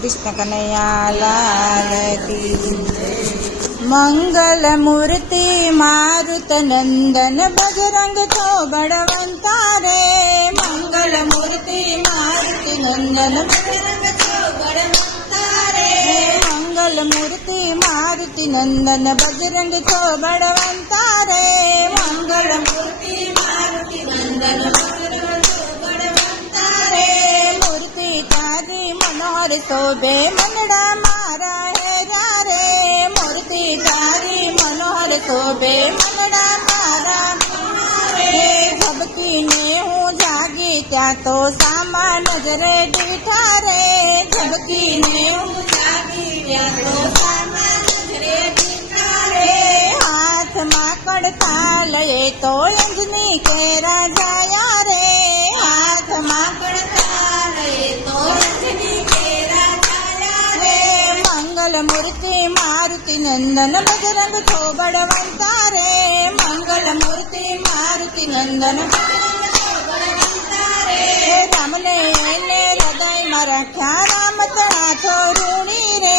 कृष्ण कन्हैया लाल की। मंगल मूर्ति मारुत नंदन बजरंग तो बड़वंता रे। मंगल मूर्ति मारुति नंदन बजरंग तो बड़वंता रे। मंगल मूर्ति मारुति नंदन बजरंग तो बड़वंता रे। मंगल मूर्ति मारुति नंदन बजरंग तो बड़वंता रे। मूर्ति तारी मनोहर शोभे मनड़ा मारा है रे। मूर्ति तारी मनोहर शोभे मनड़ा मारा रे। झबकी ने हूँ जागी त्या तो सामा नजरे दीठा रे। झबकी ने हूँ जागी त्या तो सामा नजरे दीठा रे। हाथ में कड़ताल ये तो अंजनी के राजाया रे। हाथ में कड़ताल ये तो अंजनी के राजाया रे। मंगल मूर्ति मारुति नंदन बजरंग तो बड़वंता रे। मंगल मूर्ति मारुति नंदन बजरंग तो बड़वंता रे। राम ने एने हृदय में रख्या राम तना छोरूणी रे।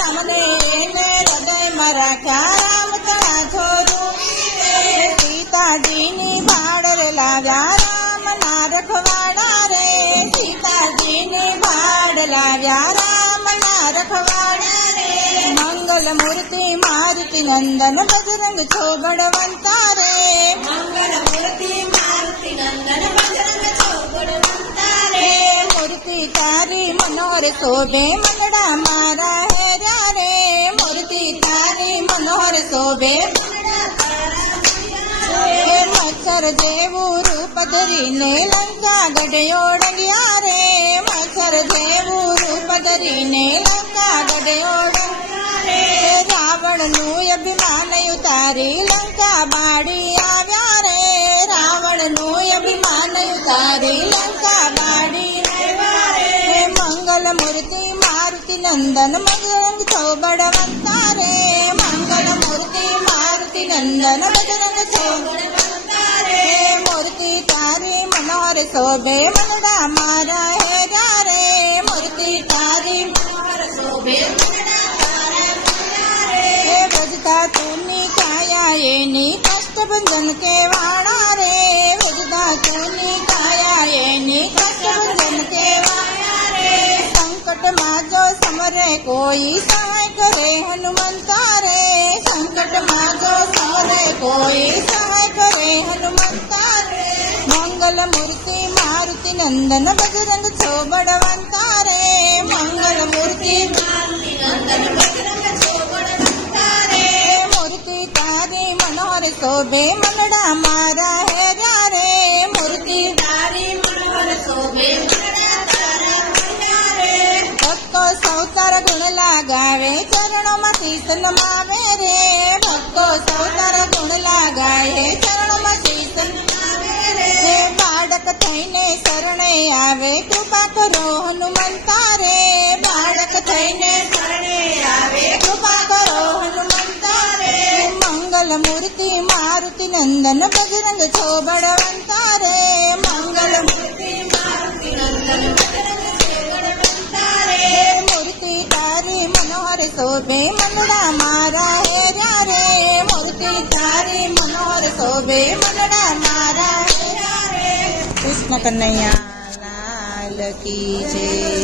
राम ने एने हृदय में रख्या राम तना छोरूणी रे। सीता जी नी भाड़र लाव्या राम ना रखवाड़ा रे। सीता जी नी भाड़ लाव्या राम ना रखवाड़ा रे। मंगल मूर्ति मारुति नंदन बजरंग छो बड़वंता रे। मंगल मूर्ति मारुति नंदन बजरंग छो बड़वंता रे। मूर्ति तारी मनोहर शोभे मनड़ा मारा है रे। मूर्ति तारी मनोहर शोभे मनड़ा मारा है। मच्छर जेवू रूप धरीने लंका गढ़योड़िया रे। मच्छर जेवू रूप धरीने लंका गढ़योड़िया रे। रावण नु अभिमान उतारी लंका बाड़ी आव्या रे। रावण नु अभिमान उतारी लंका बाड़ी आव्या रे। मंगल मूर्ति मारुति नंदन बजरंग तो बड़वंता रे। मंगल मूर्ति मारुति नंदन बजरंग तो बड़वंता रे। मूर्ति तारी मनोहर शोभे मनड़ा मारा है रे। मूर्ति तारी मनोहर शोभे मनड़ा मारा रे। बजता तूनी काया ये नी कष्ट भंजन के वाणा रे। बजता तूनी काया ये नी कष्ट भंजन के वाणा रे। संकट माजो समरे कोई सहाय करे हनुमंता रे। संकट माजो समरे कोई सहाय करे हनुमंता रे। मंगल मूर्ति मारुति नंदन बजरंग छो बड़वंता रे। मंगल मूर्ति मारुति नंदन बजरंग छो बड़वंता रे। मूर्ति तारी मनोहर शोभे मनड़ा मारा है रे। मूर्ति तारी मनोहर शोभे मनड़ा तारा मारा रे। भक्तो सौतर गुण लगावे चरणों में शीस नमावे रे। भक्तो सौतर गुण लगावे चरणों में शीस नमावे रे। बाड़क थईने शरणे आवे कृपा करो हनुमंता रे। बाड़क थईने शरणे आवे कृपा करो हनुमंता रे। मंगल मूर्ति मारुति नंदन बजरंग छो बड़वंता रे। मंगल मूर्ति मारुति नंदन बजरंग छो बड़वंता रे। मूर्ति तारी मनोहर शोभे मनड़ा मारा है रे। मूर्ति तारी मनोहर शोभे मनड़ा मारा है रे। कृष्ण कन्हैया लाल की जय।